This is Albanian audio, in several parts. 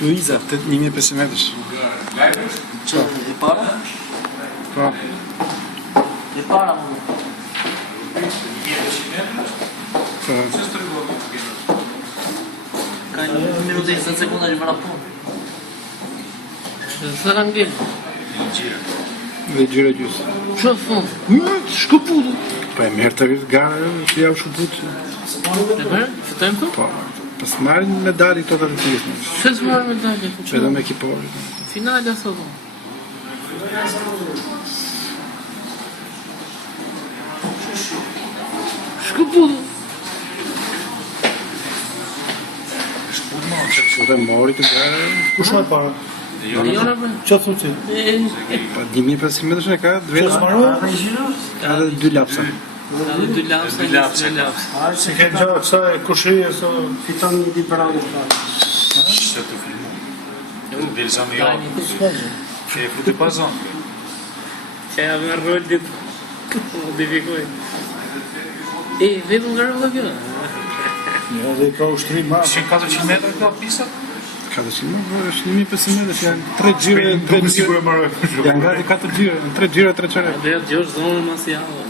Luiza, 1500 metrësh. Që, e para? Po. E para më. 1500 metrësh? Po. Që së të rëgohë të gjenës? Ka 1 minutë e 20 sekunda që mëra punë. Së kanë gjenë? Një gjire. Dhe gjyre gjysë. Që fund? Shkëputu. Po e merë të gara, që ja u shkëput. E mërë? Fëtojmë të? Po. Pas marrin medali këto të atletikës. Që së marrë medalje? Edhe me ekiporit. Finale thotë. Shkëputu. Shkut më, që Që të mori të gara. Kush më e para? Jona për? Që thu ti? Pa 2500 metrësh e ka, Që vetë. s'marrë? Ka dhe 2 lapsa. Ka dhe 2 lapsa. Se ke gjatë kësaj kushije, so Fiton një ditë për radhë të që të filmu. Dhe lëzami jo. Që e fute pa zonë. Që ja me rrëll ditë. Modifikoj. Vetëm nga rrëllë kjo? një dhe ka ushtrim ma. 400 metrë ka pisat? 400 metrë, është 1500 metrësh, janë 3 gjyre, Nuk sigur e marrë. janë gati 4 gjyre, 3 gjyre, 3 qore. Dhe atë gjosh zonën mas javë.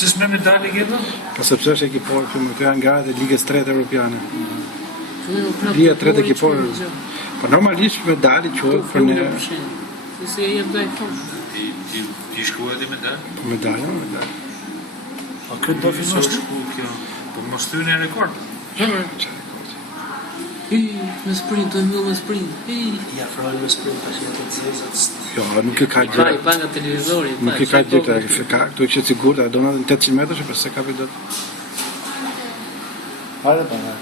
Që s'me medali gjetë? Po sepse është ekipor, këtu janë gati Ligës 3 Europiane. Liga 3 ekipor. Po normalisht medali quhet për ne. Si e jep dhe e thonë. Ti shkuat e medali? Po medalja, medalja. A këtë do Sa filmosh? shku kjo? Po mos ty në rekord. Me sprint, të mbyll me sprint. Ja frojnë me sprint për që jetë të zezat. Jo, nuk e ka I gjë. pa nga televizori. Nuk e ka gjë këtë, këtu e kështë sigurt, a do në 800 metrësh, për se ka për do. Hajde para.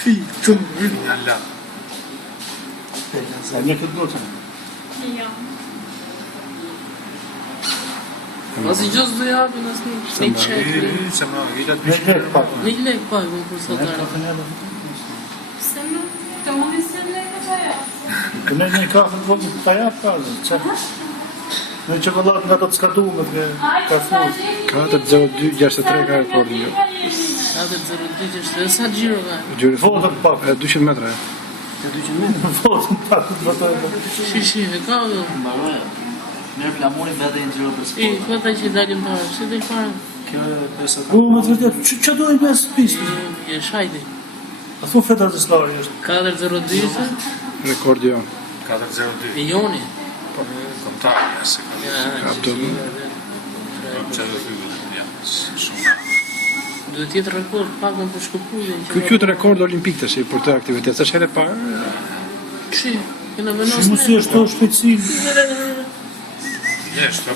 Final lap. A një këtë gotën. Asi gjës do japin, as një qekë. Se më vitat Një këtë pak. Një lek pa, më për Një sotarë. kafe një dhe. Se nuk të unë se me këtë ja. Këne një kafe në vëmë të japë kazë. Që? Në qokolat nga të të skatume të kafe. 4:02:63 ka rekordin jo. 4:02 dhe sa gjiro ka? Gjyre Votën pak. 200 metra. Votën pak të votojnë. Shishi, e ka dhe. Mbaroja. Merë flamurin vete një gjiro për I, sport. këta që dalim para, që del para? Kjo e pesa U, më të vërtet, që do i mes pistë? E shajti. A thu fetar të slari është. 4:02 se? Rekordi jo. 4:02. E joni. Kontarja se ka. Ka abdomen. Që do t'y vëllë, ja, shumë. Duhet tjetë rekord, pak më për shkëpullin. Ky qytë rekord olimpik tash për këtë aktivitet. Është herë e parë. Këshi, kena Që venos mos i është të shpejtësi. ne. Jeshtë,